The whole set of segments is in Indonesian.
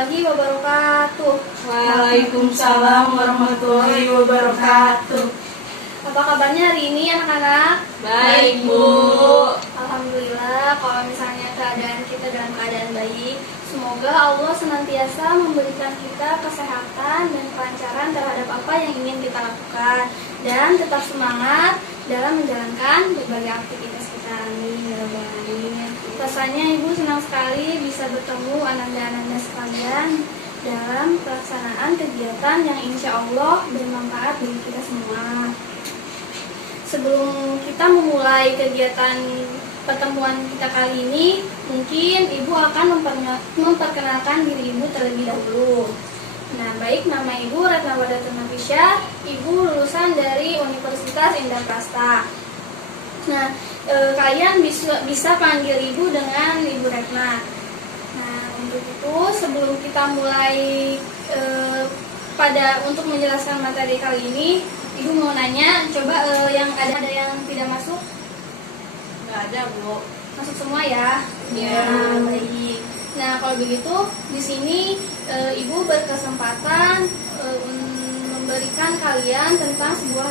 warahmatullahi wabarakatuh. Waalaikumsalam warahmatullahi wabarakatuh. Apa kabarnya hari ini anak-anak? Baik, Bu. Alhamdulillah, kalau misalnya keadaan kita dalam keadaan baik, semoga Allah senantiasa memberikan kita kesehatan dan kelancaran terhadap apa yang ingin kita lakukan, dan tetap semangat dalam menjalankan berbagai aktivitas kita. Amin ya rabbal alamin. Rasanya Ibu senang sekali bisa bertemu ananda-ananda sekalian dalam pelaksanaan kegiatan yang insya Allah bermanfaat bagi kita semua. Sebelum kita memulai kegiatan pertemuan kita kali ini, mungkin Ibu akan memperkenalkan diri Ibu terlebih dahulu. Nah, baik, nama Ibu Retna Wadatul Nafisya, Ibu lulusan dari Universitas Indraprasta. Nah, kalian bisa panggil Ibu dengan Ibu Retna. Nah, untuk itu sebelum kita mulai untuk menjelaskan materi kali ini, Ibu mau nanya, coba yang ada yang tidak masuk? Nggak ada, Bu. Masuk semua ya? Iya. Nah, baik. Nah, kalau begitu di sini Ibu berkesempatan memberikan kalian tentang sebuah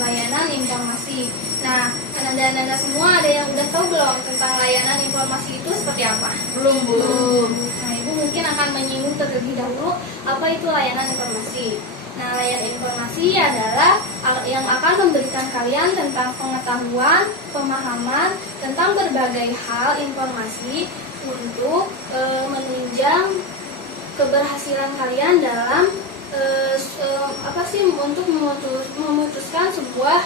layanan informasi. Nah, ananda-ananda semua ada yang udah tahu belum tentang layanan informasi itu seperti apa? Belum, Bu. Nah, Ibu mungkin akan menyinggung terlebih dahulu apa itu layanan informasi. Nah, layanan informasi adalah yang akan memberikan kalian tentang pengetahuan, pemahaman tentang berbagai hal informasi untuk menunjang keberhasilan kalian dalam untuk memutuskan sebuah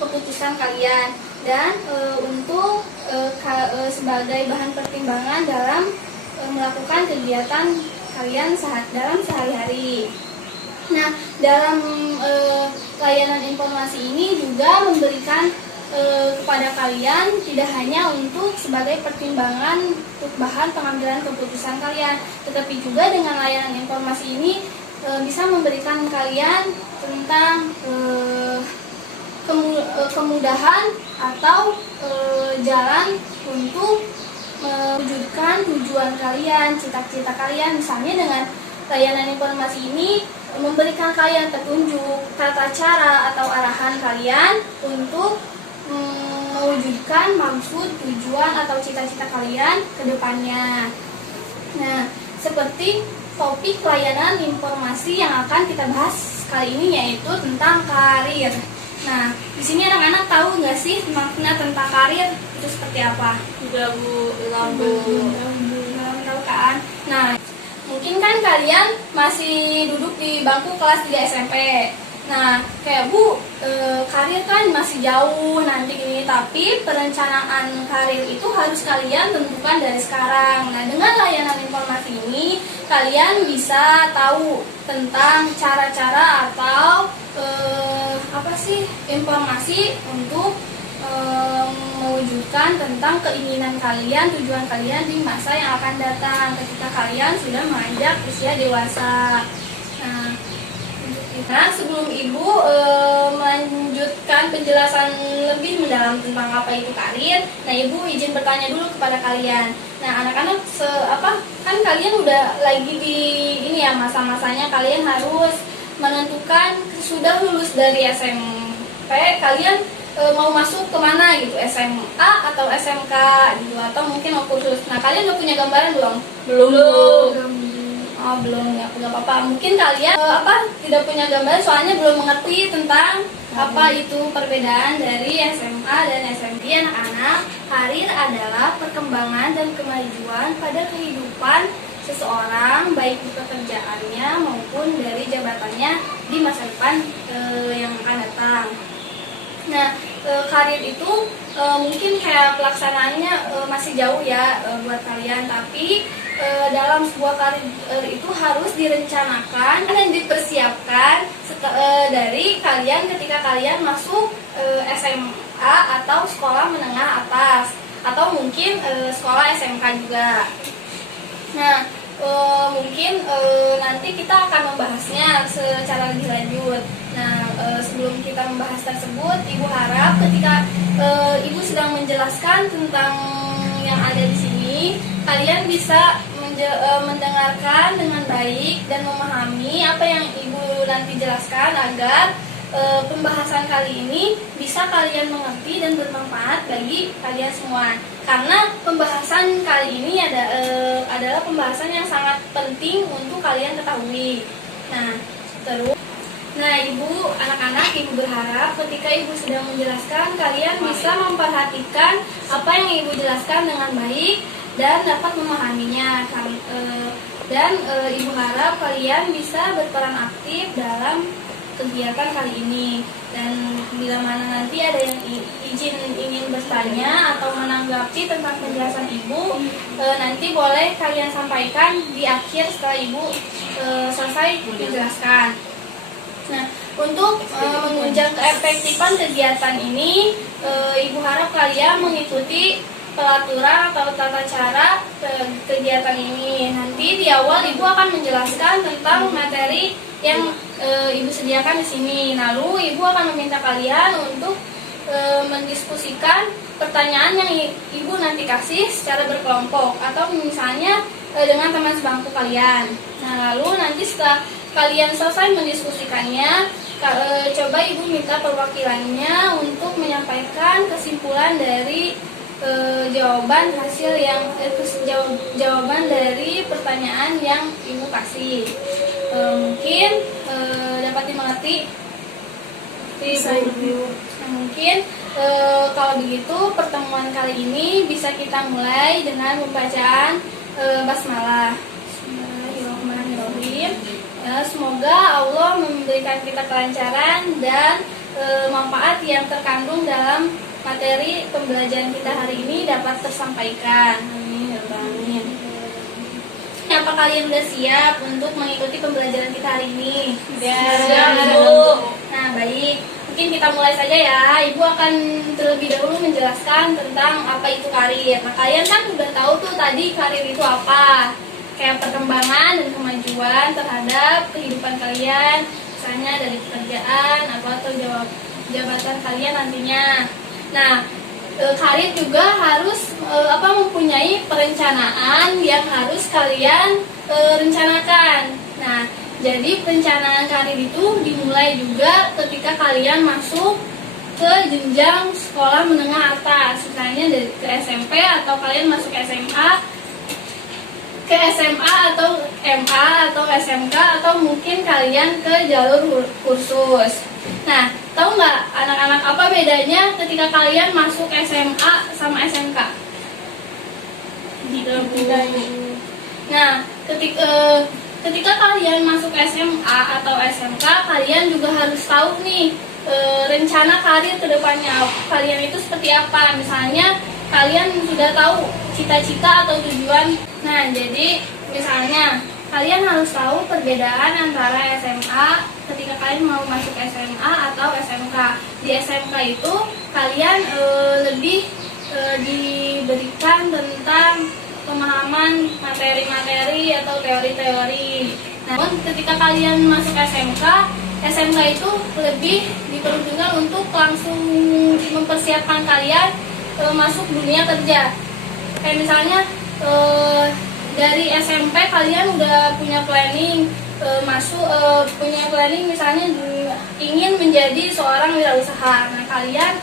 keputusan kalian, dan untuk sebagai bahan pertimbangan dalam melakukan kegiatan kalian dalam sehari-hari. Nah, dalam layanan informasi ini juga memberikan kepada kalian tidak hanya untuk sebagai pertimbangan untuk bahan pengambilan keputusan kalian, tetapi juga dengan layanan informasi ini bisa memberikan kalian tentang kemudahan atau jalan untuk mewujudkan tujuan kalian, cita-cita kalian. Misalnya dengan layanan informasi ini memberikan kalian petunjuk, tata cara atau arahan kalian untuk mewujudkan maksud, tujuan atau cita-cita kalian ke depannya. Nah, seperti topik layanan informasi yang akan kita bahas kali ini yaitu tentang karir. Nah, di sini anak-anak tahu nggak sih makna tentang karir itu seperti apa? Sudah, Bu. Belum tahu kan? Nah, mungkin kan kalian masih duduk di bangku kelas 3 SMP. Nah, kayak Bu, karir kan masih jauh nanti gini, tapi perencanaan karir itu harus kalian tentukan dari sekarang. Nah, dengan layanan informasi ini, kalian bisa tahu tentang cara-cara atau informasi untuk mewujudkan tentang keinginan kalian, tujuan kalian di masa yang akan datang ketika kalian sudah menginjak usia dewasa. Nah, sebelum Ibu melanjutkan penjelasan lebih mendalam tentang apa itu karir, nah Ibu izin bertanya dulu kepada kalian. Nah, anak-anak kan kalian udah lagi di ini ya, masa-masanya kalian harus menentukan sudah lulus dari SMP, kalian mau masuk kemana gitu, SMA atau SMK gitu, atau mungkin mau kursus. Nah, kalian udah punya gambaran belum? Belum. Oh, belum ya, nggak apa-apa. Mungkin kalian tidak punya gambaran soalnya belum mengerti tentang apa itu perbedaan dari SMA dan SMP. Anak-anak, karir adalah perkembangan dan kemajuan pada kehidupan seseorang, baik di pekerjaannya maupun dari jabatannya di masa depan yang akan datang. Nah, karir itu mungkin kayak pelaksanaannya masih jauh ya buat kalian, tapi dalam sebuah karir itu harus direncanakan dan dipersiapkan dari kalian ketika kalian masuk SMA atau sekolah menengah atas, atau mungkin sekolah SMK juga. Nah, mungkin nanti kita akan membahasnya secara lebih lanjut. Nah, sebelum kita membahas tersebut, Ibu harap ketika Ibu sedang menjelaskan tentang yang ada di sini, kalian bisa mendengarkan dengan baik dan memahami apa yang ibu nanti jelaskan agar pembahasan kali ini bisa kalian mengerti dan bermanfaat bagi kalian semua. Karena pembahasan kali ini adalah pembahasan yang sangat penting untuk kalian ketahui. Nah, ibu, anak-anak, ibu berharap ketika ibu sedang menjelaskan, kalian bisa memperhatikan apa yang ibu jelaskan dengan baik dan dapat memahaminya. Dan ibu harap kalian bisa berperan aktif dalam kegiatan kali ini. Dan bila mana nanti ada yang ingin bertanya atau menanggapi tentang penjelasan ibu, nanti boleh kalian sampaikan di akhir setelah ibu selesai menjelaskan. Nah, untuk menunjang keefektifan kegiatan ini, ibu harap kalian mengikuti peraturan atau tata cara kegiatan ini. Nanti di awal ibu akan menjelaskan tentang materi yang ibu sediakan di sini. Lalu ibu akan meminta kalian untuk mendiskusikan pertanyaan yang ibu nanti kasih secara berkelompok atau misalnya dengan teman sebangku kalian. Nah, lalu nanti setelah kalian selesai mendiskusikannya, coba ibu minta perwakilannya untuk menyampaikan kesimpulan dari jawaban dari pertanyaan yang ibu kasih. Mungkin dapat dimengerti. Nah, mungkin kalau begitu pertemuan kali ini bisa kita mulai dengan pembacaan basmalah. Bismillahirrahmanirrahim. Semoga Allah memberikan kita kelancaran dan manfaat yang terkandung dalam materi pembelajaran kita hari ini dapat tersampaikan. Amin ya rabbal alamin. Apa kalian sudah siap untuk mengikuti pembelajaran kita hari ini? Siap, Bu. Nah, baik. Mungkin kita mulai saja ya. Ibu akan terlebih dahulu menjelaskan tentang apa itu karir. Nah, kalian kan sudah tahu tuh tadi karir itu apa. Kayak perkembangan dan kemajuan terhadap kehidupan kalian, misalnya dari pekerjaan atau jabatan kalian nantinya. Nah, karir juga harus mempunyai perencanaan yang harus kalian rencanakan. Nah, jadi perencanaan karir itu dimulai juga ketika kalian masuk ke jenjang sekolah menengah atas, misalnya dari ke SMP atau kalian masuk ke SMA atau MA atau SMK atau mungkin kalian ke jalur kursus. Nah, tahu nggak anak-anak apa bedanya ketika kalian masuk SMA sama SMK? Nah, ketika kalian masuk SMA atau SMK, kalian juga harus tahu nih rencana karir kedepannya kalian itu seperti apa. Misalnya kalian sudah tahu cita-cita atau tujuan. Nah, jadi misalnya kalian harus tahu perbedaan antara SMA ketika kalian mau masuk SMA atau SMK. Di SMK itu kalian lebih diberikan tentang pemahaman materi-materi atau teori-teori. Namun ketika kalian masuk SMK itu lebih diperuntukkan untuk langsung mempersiapkan kalian masuk dunia kerja. Kayak misalnya dari SMP kalian udah punya planning punya planning misalnya ingin menjadi seorang wirausaha. Nah, kalian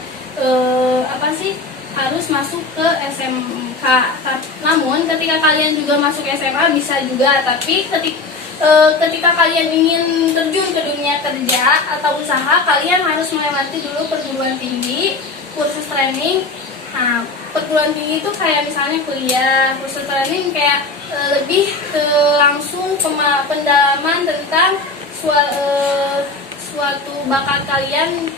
harus masuk ke SMK. Namun ketika kalian juga masuk SMA bisa juga, tapi ketika kalian ingin terjun ke dunia kerja atau usaha, kalian harus melewati dulu perguruan tinggi, kursus training. Nah, perguruan tinggi itu kayak misalnya kuliah, kursus training kayak lebih ke langsung pendalaman tentang suatu bakat kalian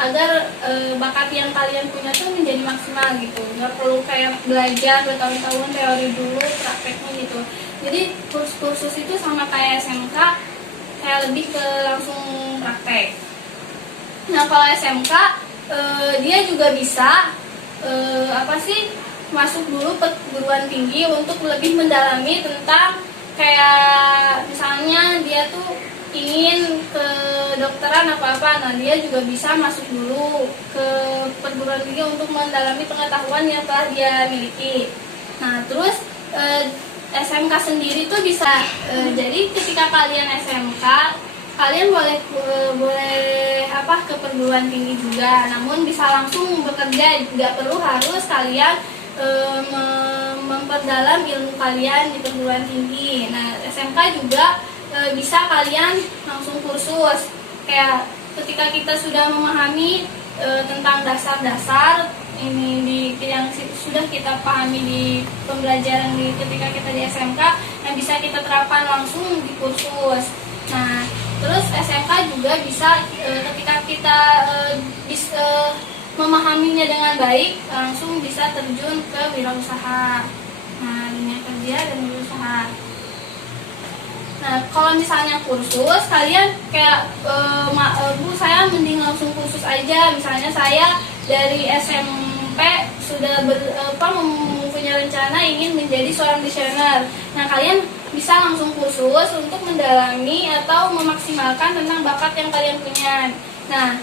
agar bakat yang kalian punya tuh menjadi maksimal gitu. Nggak perlu kayak belajar bertahun-tahun teori dulu, prakteknya gitu. Jadi kursus itu sama kayak SMK, kayak lebih ke langsung praktek. Nah, kalau SMK dia juga bisa masuk dulu perguruan tinggi untuk lebih mendalami tentang kayak misalnya dia tuh ingin ke dokteran apa-apa. Nah, dia juga bisa masuk dulu ke perguruan tinggi untuk mendalami pengetahuan yang telah dia miliki. Nah, terus SMK sendiri tuh bisa jadi ketika kalian SMK kalian boleh ke perguruan tinggi juga, namun bisa langsung bekerja, nggak perlu harus kalian memperdalam ilmu kalian di perguruan tinggi. Nah, SMK juga bisa kalian langsung kursus, kayak ketika kita sudah memahami tentang dasar-dasar ini yang sudah kita pahami di pembelajaran ketika kita di SMK, yang bisa kita terapkan langsung di kursus. Nah, terus SMK juga bisa ketika kita memahaminya dengan baik, langsung bisa terjun ke wirausaha. Nah, dunia kerja dan wirausaha. Nah, kalau misalnya kursus, kalian kayak Bu, saya mending langsung kursus aja. Misalnya saya dari SMP sudah mempunyai rencana ingin menjadi seorang desainer. Nah, kalian bisa langsung kursus untuk mendalami atau memaksimalkan tentang bakat yang kalian punya. Nah,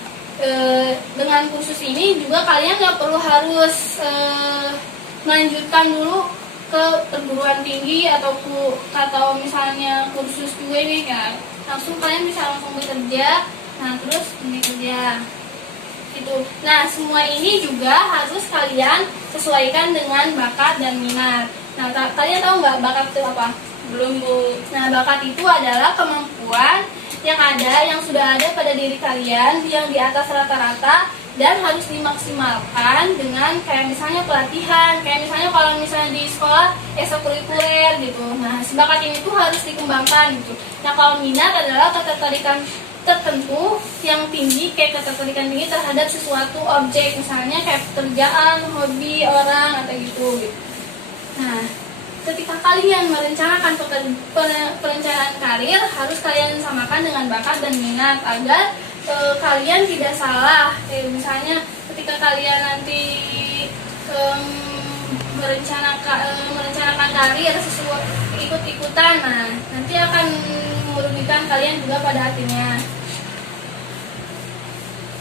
dengan kursus ini juga kalian nggak perlu harus melanjutkan dulu ke perguruan tinggi atau misalnya kursus juga nih kan, langsung kalian bisa langsung bekerja. Nah, terus ini kerja gitu. Nah, semua ini juga harus kalian sesuaikan dengan bakat dan minat. Nah, kalian tahu nggak bakat itu apa? Belum, Bu. Nah, bakat itu adalah kemampuan yang sudah ada pada diri kalian yang di atas rata-rata dan harus dimaksimalkan dengan kayak misalnya pelatihan, kayak misalnya kalau misalnya di sekolah ekstrakurikuler gitu. Nah, si bakat ini tuh harus dikembangkan gitu. Nah, kalau minat adalah ketertarikan tertentu yang tinggi, kayak ketertarikan tinggi terhadap sesuatu objek, misalnya kayak pekerjaan, hobi orang atau gitu. Nah, ketika kalian merencanakan perencanaan karir, harus kalian samakan dengan bakat dan minat agar kalian tidak salah. Misalnya ketika kalian nanti merencanakan karir sesuai ikut-ikutan, nah nanti akan merugikan kalian juga pada akhirnya.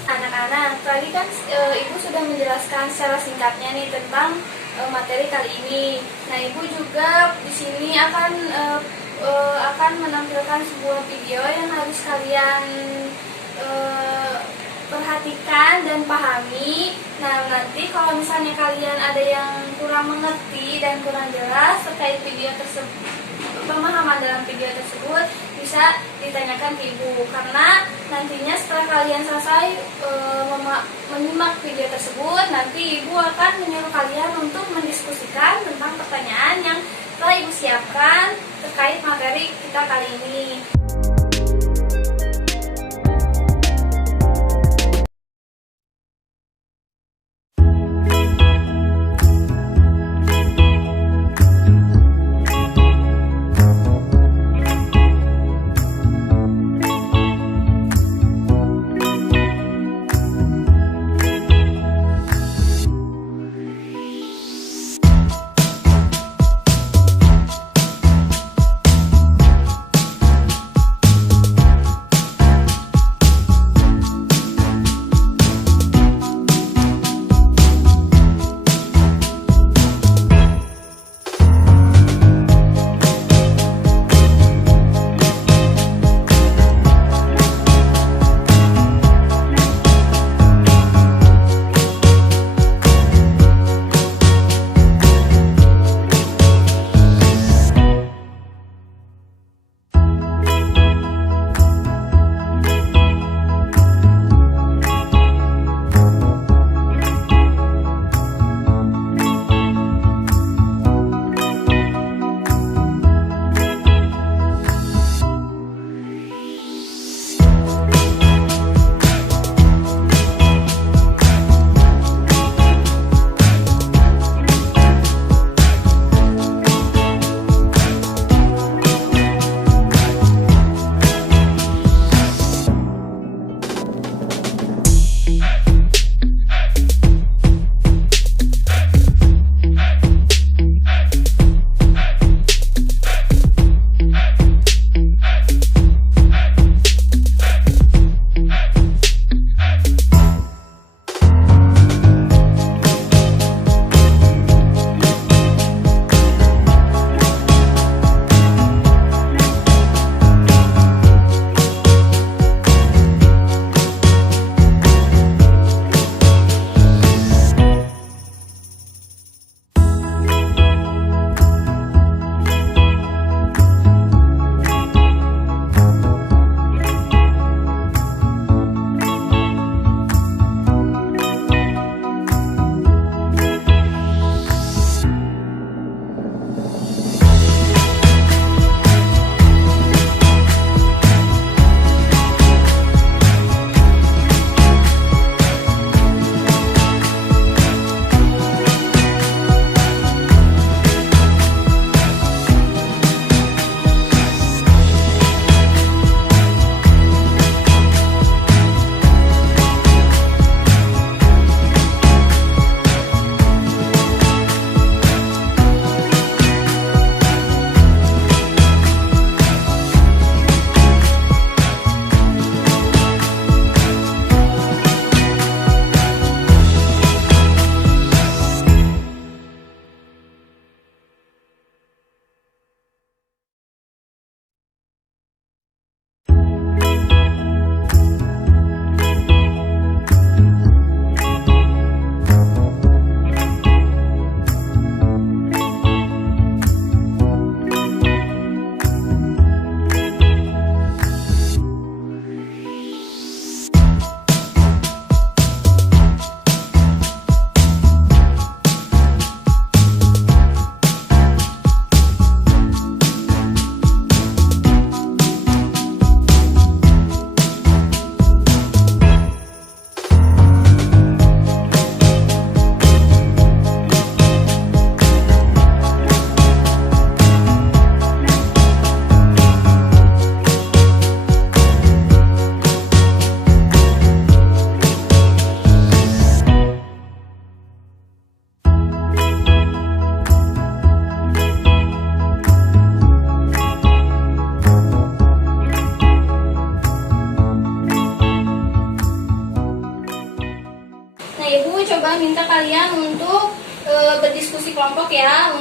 Anak-anak, tadi kan Ibu sudah menjelaskan secara singkatnya nih tentang materi kali ini. Nah, Ibu juga di sini akan menampilkan sebuah video yang harus kalian perhatikan dan pahami. Nah, nanti kalau misalnya kalian ada yang kurang mengerti dan kurang jelas terkait video tersebut, pemahaman dalam video tersebut, bisa ditanyakan ke Ibu, karena nantinya setelah kalian selesai menyimak video tersebut, nanti Ibu akan menyuruh kalian untuk mendiskusikan tentang pertanyaan yang telah Ibu siapkan terkait materi kita kali ini.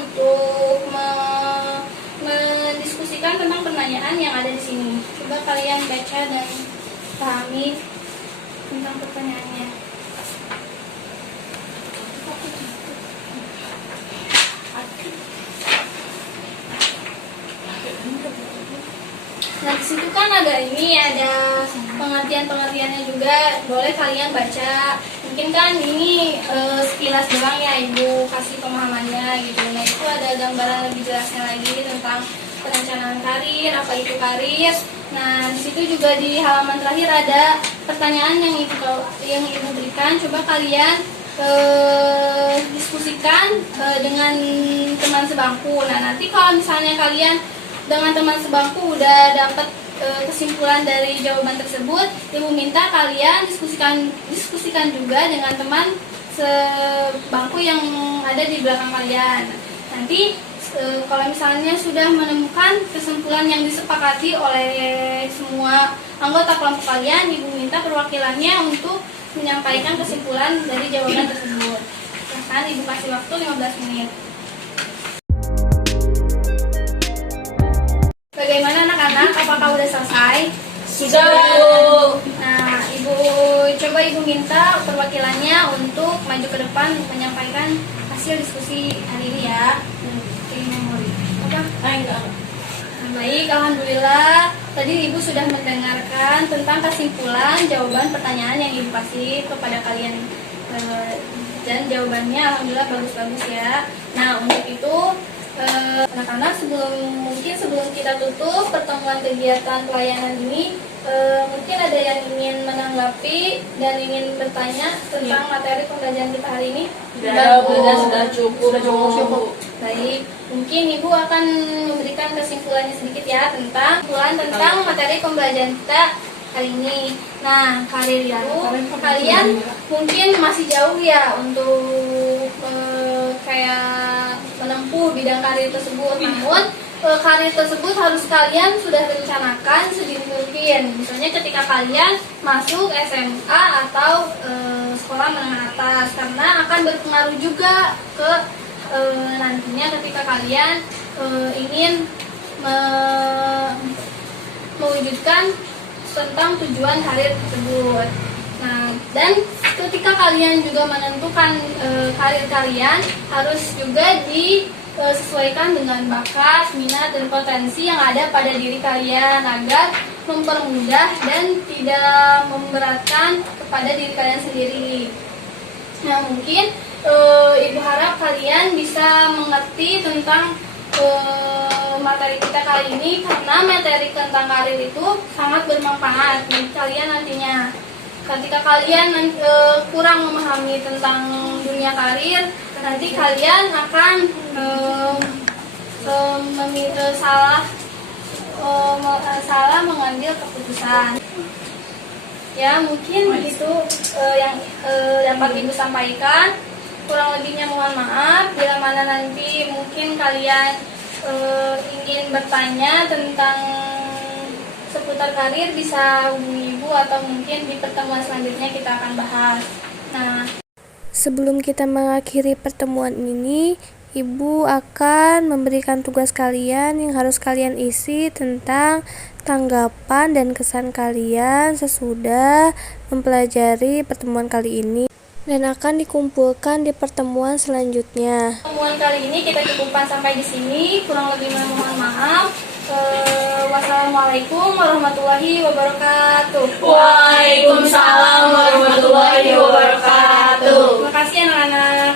untuk mendiskusikan tentang pertanyaan yang ada di sini. Coba kalian baca dan pahami tentang pertanyaannya. Nah, di situ kan ada pengertiannya juga, boleh kalian baca. Mungkin kan ini sekilas doang ya Ibu kasih pemahamannya gitu. Nah, itu ada gambaran lebih jelasnya lagi tentang perencanaan karir, apa itu karir. Nah, di situ juga di halaman terakhir ada pertanyaan yang Ibu berikan. Coba kalian diskusikan dengan teman sebangku. Nah, nanti kalau misalnya kalian dengan teman sebangku udah dapat kesimpulan dari jawaban tersebut, Ibu minta kalian diskusikan juga dengan teman sebangku yang ada di belakang kalian. Nanti kalau misalnya sudah menemukan kesimpulan yang disepakati oleh semua anggota kelompok kalian, Ibu minta perwakilannya untuk menyampaikan kesimpulan dari jawaban tersebut. Silahkan Ibu kasih waktu 15 menit. Bagaimana anak-anak? Apakah udah selesai? Sudah, Bu. Nah, Ibu minta perwakilannya untuk maju ke depan menyampaikan hasil diskusi hari ini ya. Oke, memori. Apa? Enggak. Baik, alhamdulillah. Tadi Ibu sudah mendengarkan tentang kesimpulan jawaban pertanyaan yang Ibu kasih kepada kalian. Dan jawabannya alhamdulillah bagus-bagus ya. Nah, untuk itu anak-anak sebelum kita tutup pertemuan kegiatan pelayanan ini, mungkin ada yang ingin menanggapi dan ingin bertanya tentang materi pembelajaran kita hari ini. Sudah cukup. Baik, mungkin Ibu akan memberikan kesimpulannya sedikit ya tentang materi pembelajaran kita hari ini. Nah, karir itu kalian mungkin masih jauh ya untuk kayak menempuh bidang karir tersebut. Namun karir tersebut harus kalian sudah rencanakan sedini mungkin. Misalnya ketika kalian masuk SMA atau sekolah menengah atas, karena akan berpengaruh juga ke nantinya ketika kalian ingin mewujudkan tentang tujuan karir tersebut. Nah, dan ketika kalian juga menentukan karir kalian, harus juga disesuaikan dengan bakat, minat, dan potensi yang ada pada diri kalian agar mempermudah dan tidak memberatkan kepada diri kalian sendiri. Nah, mungkin Ibu harap kalian bisa mengerti tentang materi kita kali ini, karena materi tentang karir itu sangat bermanfaat bagi kalian nantinya. Ketika kalian kurang memahami tentang dunia karir, nanti kalian akan salah mengambil keputusan. Ya, mungkin itu yang dapat Ibu sampaikan. Kurang lebihnya mohon maaf. Bila mana nanti mungkin kalian ingin bertanya tentang seputar karir, bisa hubungi Ibu atau mungkin di pertemuan selanjutnya kita akan bahas. Nah, sebelum kita mengakhiri pertemuan ini, Ibu akan memberikan tugas kalian yang harus kalian isi tentang tanggapan dan kesan kalian sesudah mempelajari pertemuan kali ini, dan akan dikumpulkan di pertemuan selanjutnya. Pertemuan kali ini kita cukupkan sampai di sini. Kurang lebih mohon maaf. Wassalamualaikum warahmatullahi wabarakatuh. Waalaikumsalam warahmatullahi wabarakatuh. Terima kasih anak-anak.